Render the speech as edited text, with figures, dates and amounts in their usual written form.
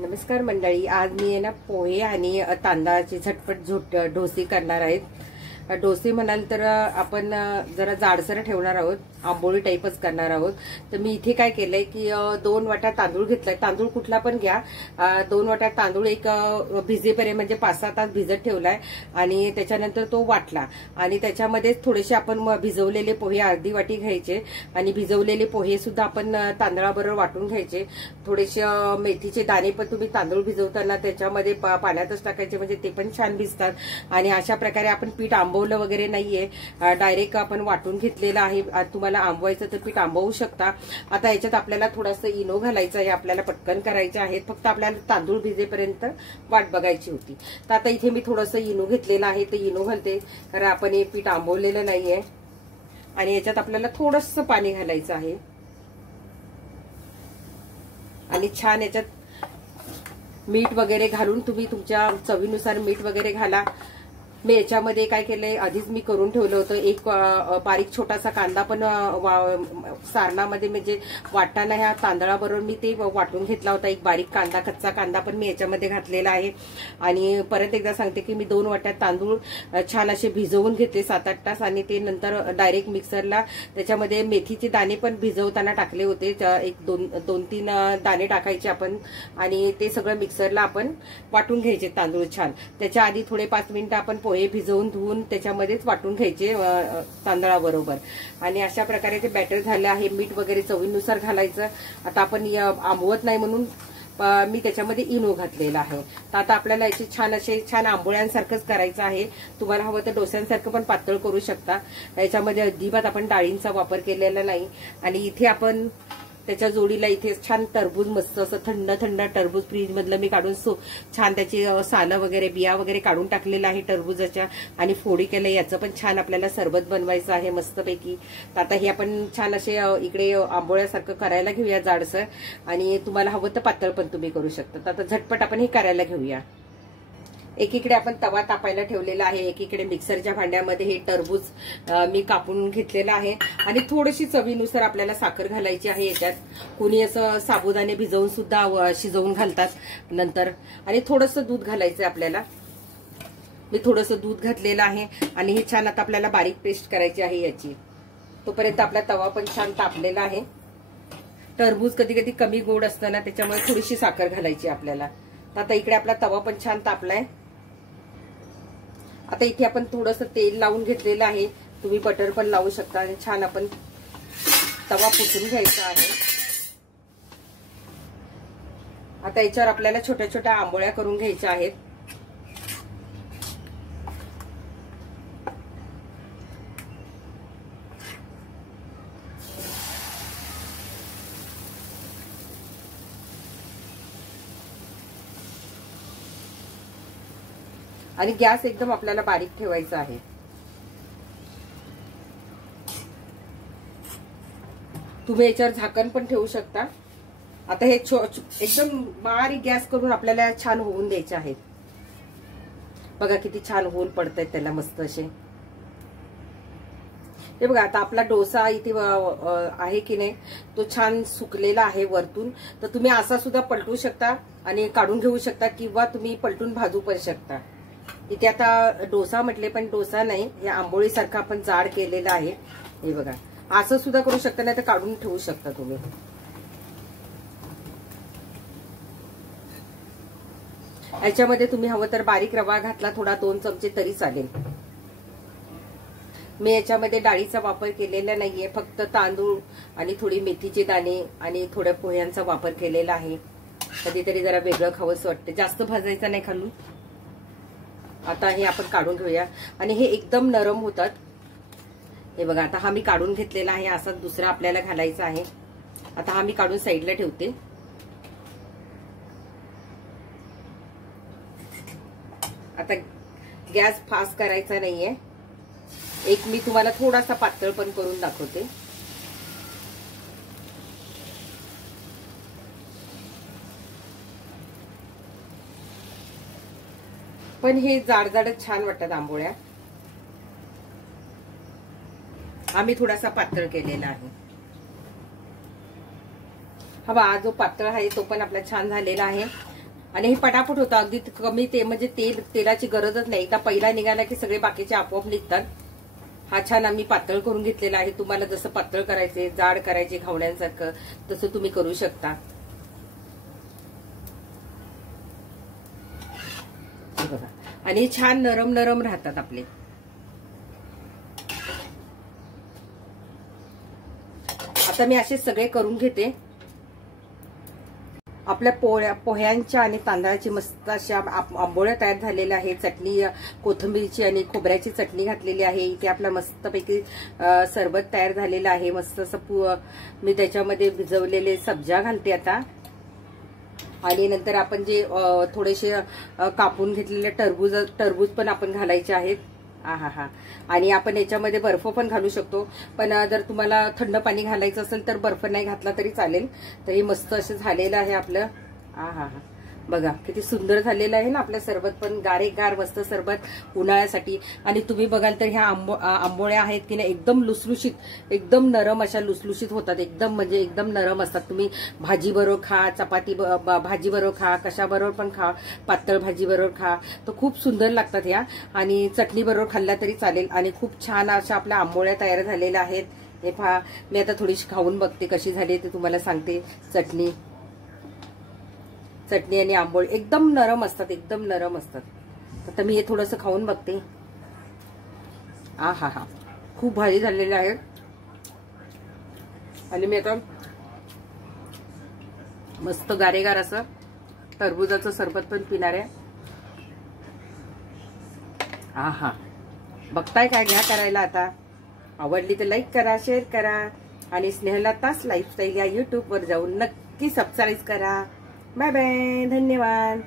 नमस्कार मंडळी, आज मी आहे ना पोहे आणि तांदळाची झटपट डोसे करणार आहेत. डोसे म्हणाल तर आपण जरा जाडसर ठेवणार आहोत, आंबोळी टाईपच करणार आहोत. तर मी इथे काय केलंय की 2 वाट्या तांदूळ घेतलाय. तांदूळ कुठला पण घ्या. 2 वाट्या तांदूळ एक भिजेपर्यंत म्हणजे 5-6 तास भिजत ठेवलाय आणि त्याच्यानंतर तो वाटला आणि त्याच्यामध्ये थोडेसे आपण भिजवलेले पोहे अर्धी वाटी घ्यायचे आणि भिजवलेले पोहे सुद्धा आपण तांदळाबरोबर वाटून घ्यायचे. थोडेसे मेथीचे दाणे पण तुम्ही तांदूळ भिजवताना त्याच्यामध्ये पाण्यातच टाकायचे, म्हणजे ते पण छान भिजतात. आणि अशा प्रकारे आपण पीठ आंबवलं वगैरे नाहीये, डायरेक्ट आपण वाटून घेतलेलं आहे. तुम्हाला आंबवायचं तर पीठ आंबवू शकता. आता याच्यात आपल्याला थोडासा इनो घालायचं आहे, आपल्याला पटकन करायचं आहे. फक्त आपल्याला तांदूळ भिजेपर्यंत वाट बघायची होती. तर आता इथे मी थोडंसं इनो घेतलेलं आहे, तर इनो घालते कारण आपण हे पीठ आंबवलेलं नाहीये. आणि याच्यात आपल्याला थोडंसं पाणी घालायचं आहे आणि छान याच्यात मीठ वगैरे घालून तुम्ही तुमच्या चवीनुसार मीठ वगैरे घाला. मी याच्यामध्ये काय केलंय, आधीच मी करून ठेवलं होतं. एक बारीक छोटासा कांदा पण सारणामध्ये म्हणजे वाटताना ह्या तांदळाबरोबर मी ते वाटून घेतला होता. एक बारीक कांदा, कच्चा कांदा पण मी याच्यामध्ये घातलेला आहे. आणि परत एकदा सांगते की मी 2 वाट्यात तांदूळ छान असे भिजवून घेतले 7-8 तास आणि ते नंतर डायरेक्ट मिक्सरला त्याच्यामध्ये मेथीचे दाणे पण भिजवताना टाकले होते. एक 2-3 दाणे टाकायचे आपण आणि ते सगळं मिक्सरला आपण वाटून घ्यायचे तांदूळ छान. त्याच्या आधी थोडे 5 मिनिटं आपण पोहे भिजवून धुवून त्याच्यामध्येच वाटून घ्यायचे तांदळाबरोबर. आणि अशा प्रकारे ते बॅटर झालं आहे. मीठ वगैरे चवीनुसार घालायचं. आता आपण आंबवत नाही म्हणून मी त्याच्यामध्ये इनो घातलेला आहे. तर आता आपल्याला याची छान आंबोळ्यांसारखंच करायचं आहे. तुम्हाला हवं तर डोस्यांसारखं पण पातळ करू शकता. याच्यामध्ये अजिबात आपण डाळींचा वापर केलेला नाही. आणि इथे आपण त्याच्या जोडीला इथे छान टरबूज, मस्त असं थंड थंड टरबूज फ्रीज मधलं मी काढून छान त्याची सालं वगैरे बिया वगैरे काढून टाकलेलं आहे टरबूजाच्या आणि फोडी केलं. याचं पण छान आपल्याला सरबत बनवायचं आहे मस्तपैकी. तर आता हे आपण छान असे इकडे आंबोळ्यासारखं करायला घेऊया जाडसर, आणि तुम्हाला हवं तर पातळ पण तुम्ही करू शकता. आता झटपट आपण हे करायला घेऊया. एकीकडे आपण तवा तापायला ठेवलेला आहे, एकीकडे मिक्सरच्या भांड्यामध्ये हे टरबूज मी कापून घेतलेलं आहे. आणि थोडीशी चवीनुसार आपल्याला साखर घालायची आहे याच्यात. कोणी असं साबुदाणे भिजवून सुद्धा शिजवून घालतात नंतर. आणि थोडंसं दूध घालायचं आपल्याला. मी थोडंसं दूध घातलेलं आहे आणि हे छान आता आपल्याला बारीक पेस्ट करायची आहे याची. तोपर्यंत आपला तवा पण छान तापलेला आहे. टरबूज कधी कधी कमी गोड असतं ना, त्याच्यामुळे थोडीशी साखर घालायची आपल्याला. तर आता इकडे आपला तवा पण छान तापलाय. आता इथे आपण थोडंसं तेल लावून घेतलेलं आहे. तुम्ही बटर पण लावू शकता. आणि छान आपण तवा पुसून घ्यायचा आहे. आता याच्यावर आपल्याला छोट्या छोट्या आंबोळ्या करून घ्यायच्या आहेत. आणि गॅस एकदम आपल्याला बारीक ठेवायचा आहे. तुम्ही याच्यावर झाकण पण ठेवू शकता. आता हे एकदम बारीक गॅस करून आपल्याला छान होऊन द्यायचे आहेत. बघा किती छान होल पडतायत त्याला मस्त असे. हे बघा आता आपला डोसा इथे आहे की नाही, तो छान सुकलेला आहे वरतून. तर तुम्ही असा सुद्धा पलटू शकता आणि काढून घेऊ शकता, किंवा तुम्ही पलटून भाजू पण शकता. इथे आता डोसा म्हटले पण डोसा नाही, हे आंबोळीसारखं आपण जाड केलेलं आहे. हे बघा असं सुद्धा करू शकता, नाही तर काढून ठेवू शकता तुम्ही. याच्यामध्ये तुम्ही हवं तर बारीक रवा घातला थोडा 2 चमचे तरी चालेल. मी याच्यामध्ये डाळीचा वापर केलेला नाहीये, फक्त तांदूळ आणि थोडी मेथीचे दाणे आणि थोड्या पोह्यांचा वापर केलेला आहे. कधीतरी जरा वेगळं खावंसं वाटतं, जास्त भाजायचं नाही खालून. आता हे आपण काढून घेऊया. आणि हे एकदम नरम होतात. हे बघा आता हा मी काढून घेतलेला आहे. असा दुसरा आपल्याला घालायचा आहे. आता हा मी काढून साईडला ठेवते. आता गॅस फास्ट करायचा नाहीये. एक मी तुम्हाला थोडासा पातळ पण करून दाखवते. पण हे जाड जाडच छान वाटतात आंबोळ्या. आम्ही थोडासा पातळ केलेला आहे. हा जो पातळ आहे तो पण आपला छान झालेला आहे. आणि हे पटापट होतं, अगदी कमी म्हणजे तेलाची गरजच नाही. एकदा पहिला निघाला की सगळे बाकीचे आपोआप निघतात. हा छान आम्ही पातळ करून घेतलेला आहे. तुम्हाला जसं पातळ करायचे, जाड करायचे घावण्यांसारखं, तसं तुम्ही करू शकता. बघा, आणि छान नरम नरम राहतात आपले. आता मी असे सगळे करून घेते. आपल्या पोह्यांच्या आणि तांदळाची मस्त अशा आंबोळ्या तयार झालेल्या आहेत. चटणी कोथिंबीरची आणि खोबऱ्याची चटणी घातलेली आहे. इथे आपला मस्तपैकी सरबत तयार झालेला आहे. मस्त असं मी त्याच्यामध्ये भिजवलेले सब्जा घालते आता. आणि नंतर आपण जे थोडेसे कापून घेतलेले टरबूज पण आपण घालायचे आहेत. हा. आणि आपण याच्यामध्ये बर्फ पण घालू शकतो, पण जर तुम्हाला थंड पाणी घालायचं असेल तर बर्फ नाही घातला तरी चालेल. तर हे मस्त असं झालेलं आहे आपलं. हा. बघा किती सुंदर झालेलं आहे ना आपलं सरबत, पण गारेगार मस्त सरबत उन्हाळ्यासाठी. आणि तुम्ही बघाल तर ह्या आंबोळ्या आहेत की नाही, एकदम लुसलुशीत, एकदम नरम अशा लुसलुशीत होतात. एकदम म्हणजे एकदम नरम असतात. तुम्ही भाजी बरोबर खा, चपाती भाजी बरोबर खा, कशाबरोबर पण खा, पातळ भाजी बरोबर खा, तर खूप सुंदर लागतात ह्या. आणि चटणी बरोबर खाल्ल्या तरी चालेल. आणि खूप छान अशा आपल्या आंबोळ्या तयार झालेल्या आहेत. हे पहा, मी आता थोडीशी खाऊन बघते कशी झाली ते तुम्हाला सांगते. चटणी आणि आंबोळी एकदम नरम असतात, एकदम नरम असतात. आता मी हे थोडंसं खाऊन बघते. हा. खूप भारी झालेलं आहे. आणि मी आता मस्त गारेगार असं टरबुजाचं सरबत पण पिणार आहे. हा. बघताय काय, घ्या करायला आता. आवडली तर लाईक करा, शेअर करा. आणि स्नेहलताच लाईफस्टाईल या युट्यूबवर जाऊन नक्की सबस्क्राईब करा. बाय बाय, धन्यवाद.